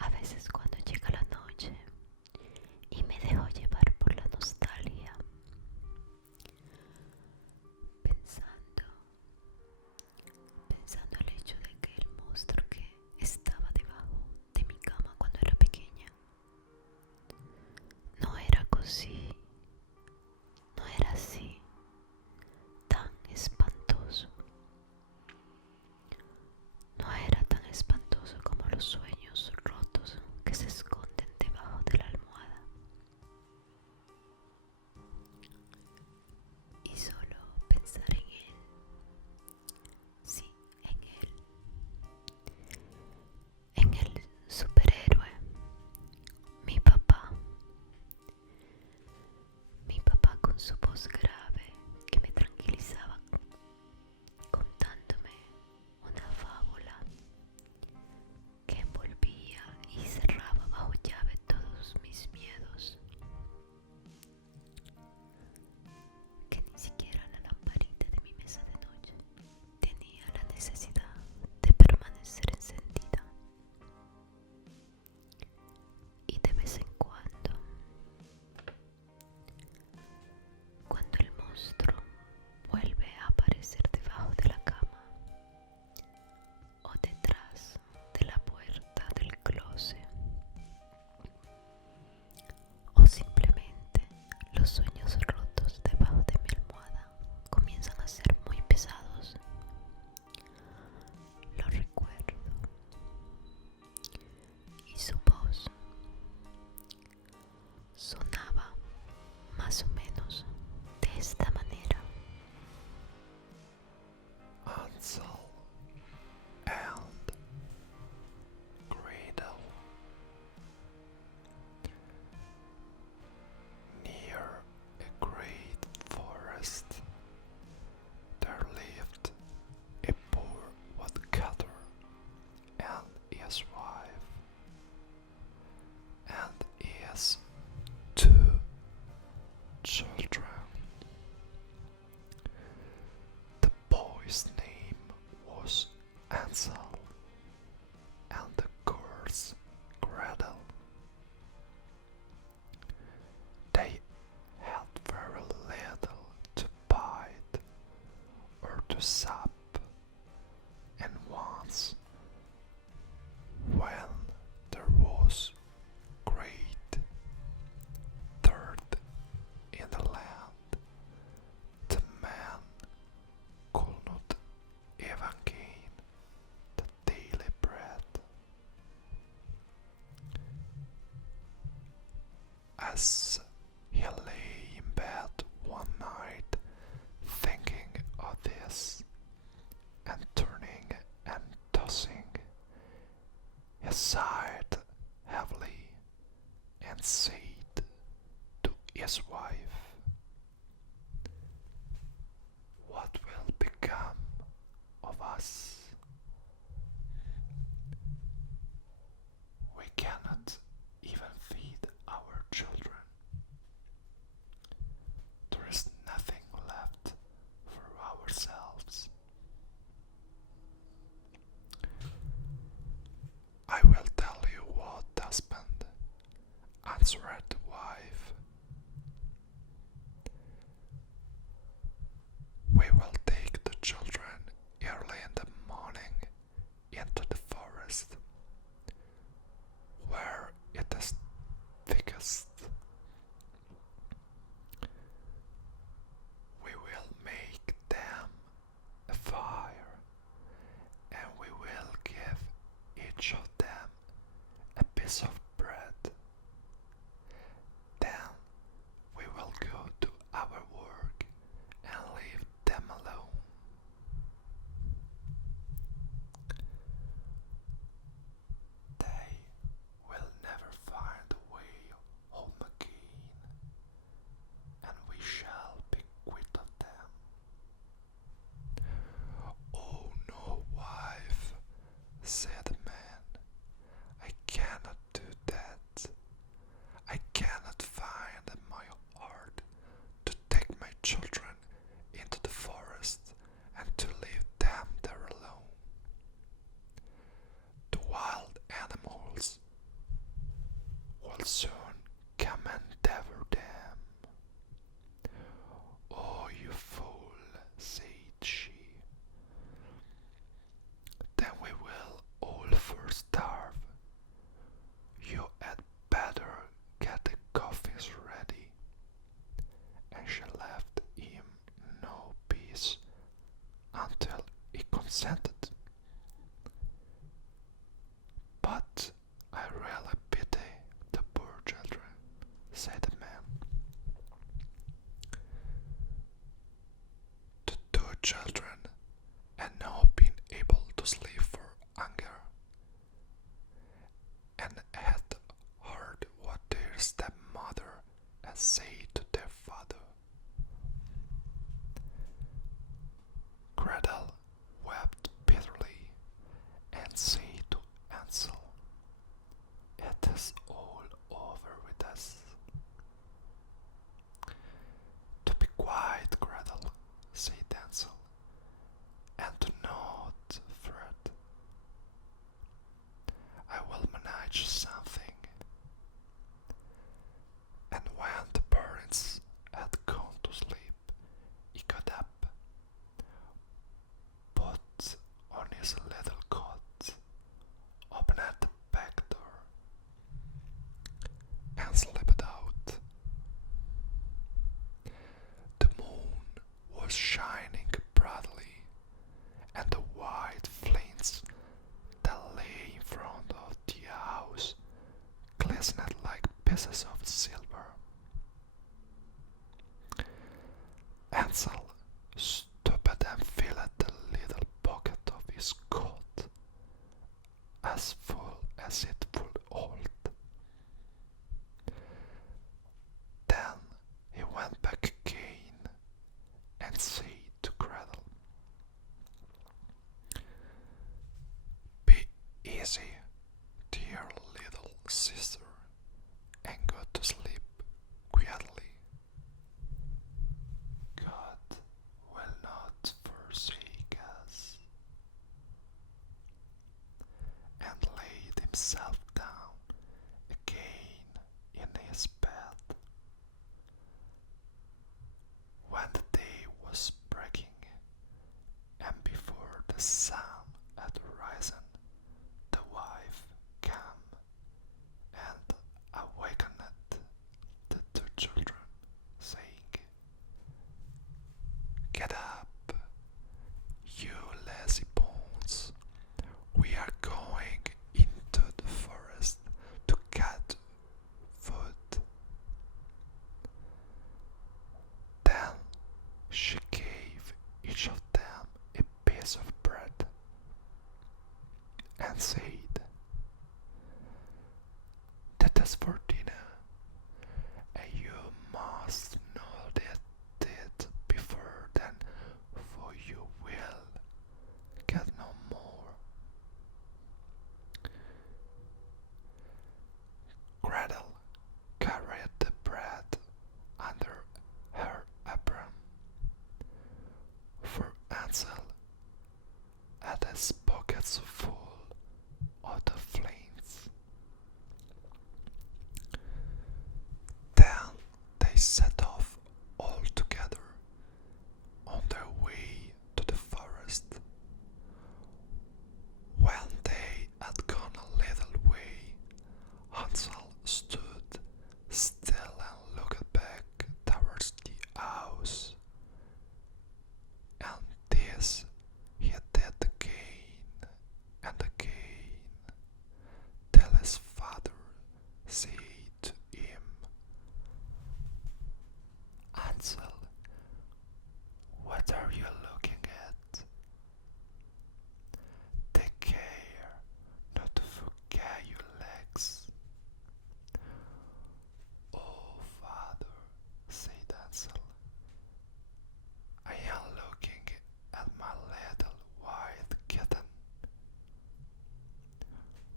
A veces cuando llega la noche y me dejo llevar por la nostalgia, pensando, pensando el hecho de que el monstruo que estaba debajo de mi cama cuando era pequeña no era así, no era así, tan espantoso, no era tan espantoso como los sueños rotos que se esconden debajo de la almohada. Y solo pensar en él, sí, en el superhéroe, mi papá, mi papá con su voz grave que me tranquilizaba contándome una fábula que envolvía y cerraba bajo llave todos mis miedos, que ni siquiera la lamparita de mi mesa de noche tenía la necesidad de permanecer encendida. Y de vez en cuando el monstruo vuelve a aparecer debajo de la cama o detrás de la puerta del closet, o simplemente los sueños rotos debajo de mi almohada comienzan a ser muy pesados, lo recuerdo y su voz sonaba más o menos de esta manera. Hansel and Gretel. Near a great forest there lived a poor woodcutter and his wife and his two children. The boy's name was Hansel and the girl's Gretel. They had very little to bite or to sup, and once, when there was great thirst in the land, the man could not even gain the daily bread. As he lay in bed one night, thinking of this, and turning and tossing, he sighed heavily and said to his wife, "What will become of us? We cannot even feed our children. There is nothing left for ourselves." "I will tell you what, husband," answered the wife. "We will take the children early in the morning into the forest, where it is thickest. We will make them a fire, and we will give each of them a piece of bread. Then we will go to our work and leave them alone." They will never find a way home again, and we shall be quit of them. "Oh no, wife," said the man, "I cannot do as full as it would hold. Then he went back again and said to Gretel, "Be easy, dear little sister, and go to sleep quietly. God will not forsake us." And laid himself down again in his bed. When the day was breaking, and before the sun had risen, the wife came and awakened the two children, saying, "Get up, you lazy bones. We are going into the forest to get food." Then she gave each of them a piece of bread and said, "That is for dinner, and you must not eat it before then, for you will get no more." Gretel carried the bread under her apron, for Hansel had his pockets full of the flames. Then they set off all together on their way to the forest. When they had gone a little way, Hansel stood still and looked back towards the house, and this he did again and again, till his father said to him, "Hansel, what are you looking at? Take care not to forget your legs." "Oh, father," said Hansel, "I am looking at my little white kitten,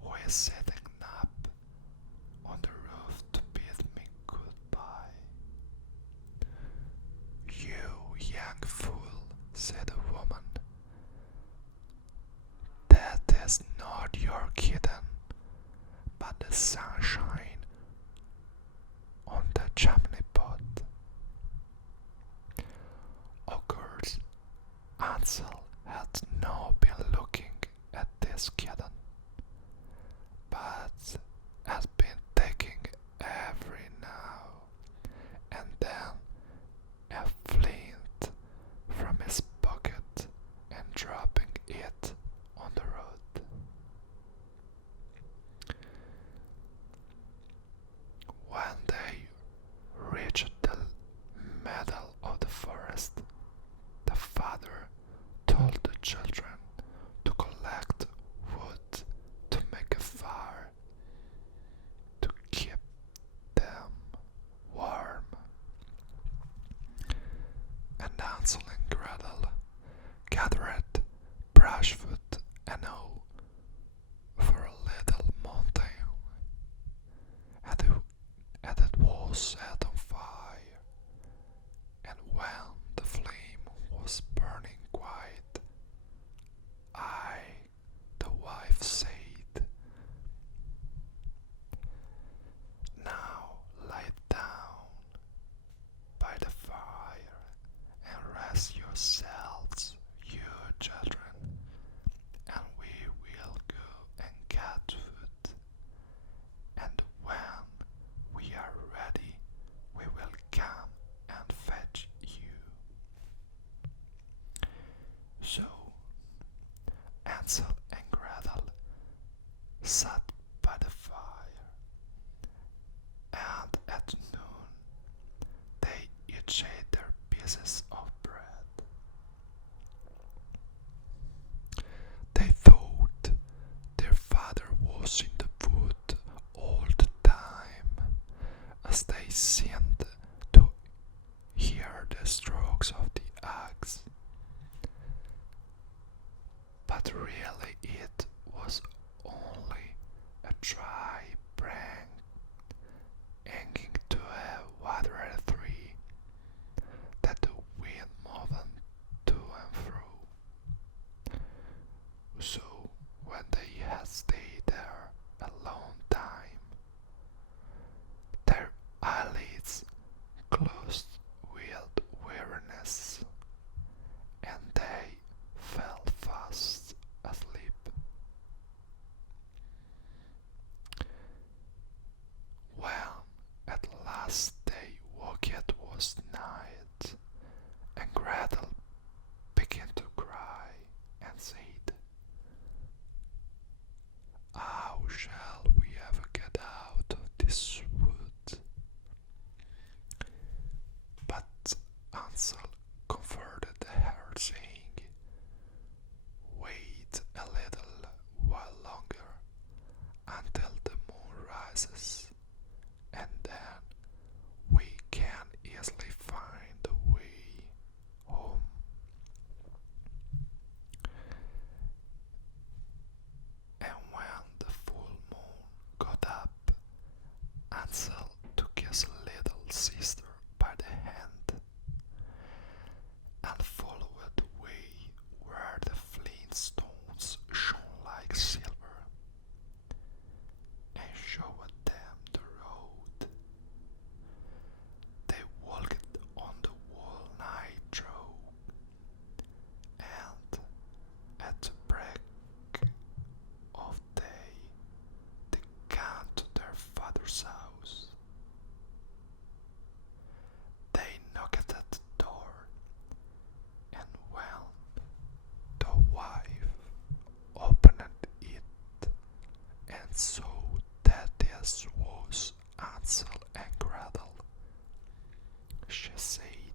who is sitting up on the roof to bid me goodbye." "You young fool," said the woman, "that is not your kitten, but the sunshine on the chimney pot." Of course, Hansel had not been looking at this kitten, but had been taking every now and then a flint from his pocket and dropping it on the road. When they reached the middle of the forest, the father told the children to collect wood to make a fire to keep them warm. And Hansel and Gretel gathered brushwood and hoe for a little mountain, and it was set on fire. And when the flame was burning quite high, the wife said, "Now lie down by the fire and rest yourselves, you children, and we will go and get food. And when we are ready, we will come and fetch you." So Hansel and Gretel sat by the fire, and at noon they each ate their pieces of bread. They thought their father seemed to hear the strokes of the axe, but really it was only a dry branch hanging to a watery tree that the wind moved to and fro. So when they had stayed there a long time, their eyelids closed with weariness, and they fell fast asleep. When at last they woke, it was night, and Gretel began to cry and said, "How shall we ever get out of this wood?" But Hansel comforted her, saying, "Wait a little while longer until the moon rises, and then we can easily find the way home." And when the full moon got up, Hansel took his little sister by the hand and followed the way where the flint stones shone like silver, and showed them the road. They walked on the wall night through, and at the break of day they came to their father's house. They knocked at the door, and when the wife opened it and saw that this was Hansel and Gretel, she said,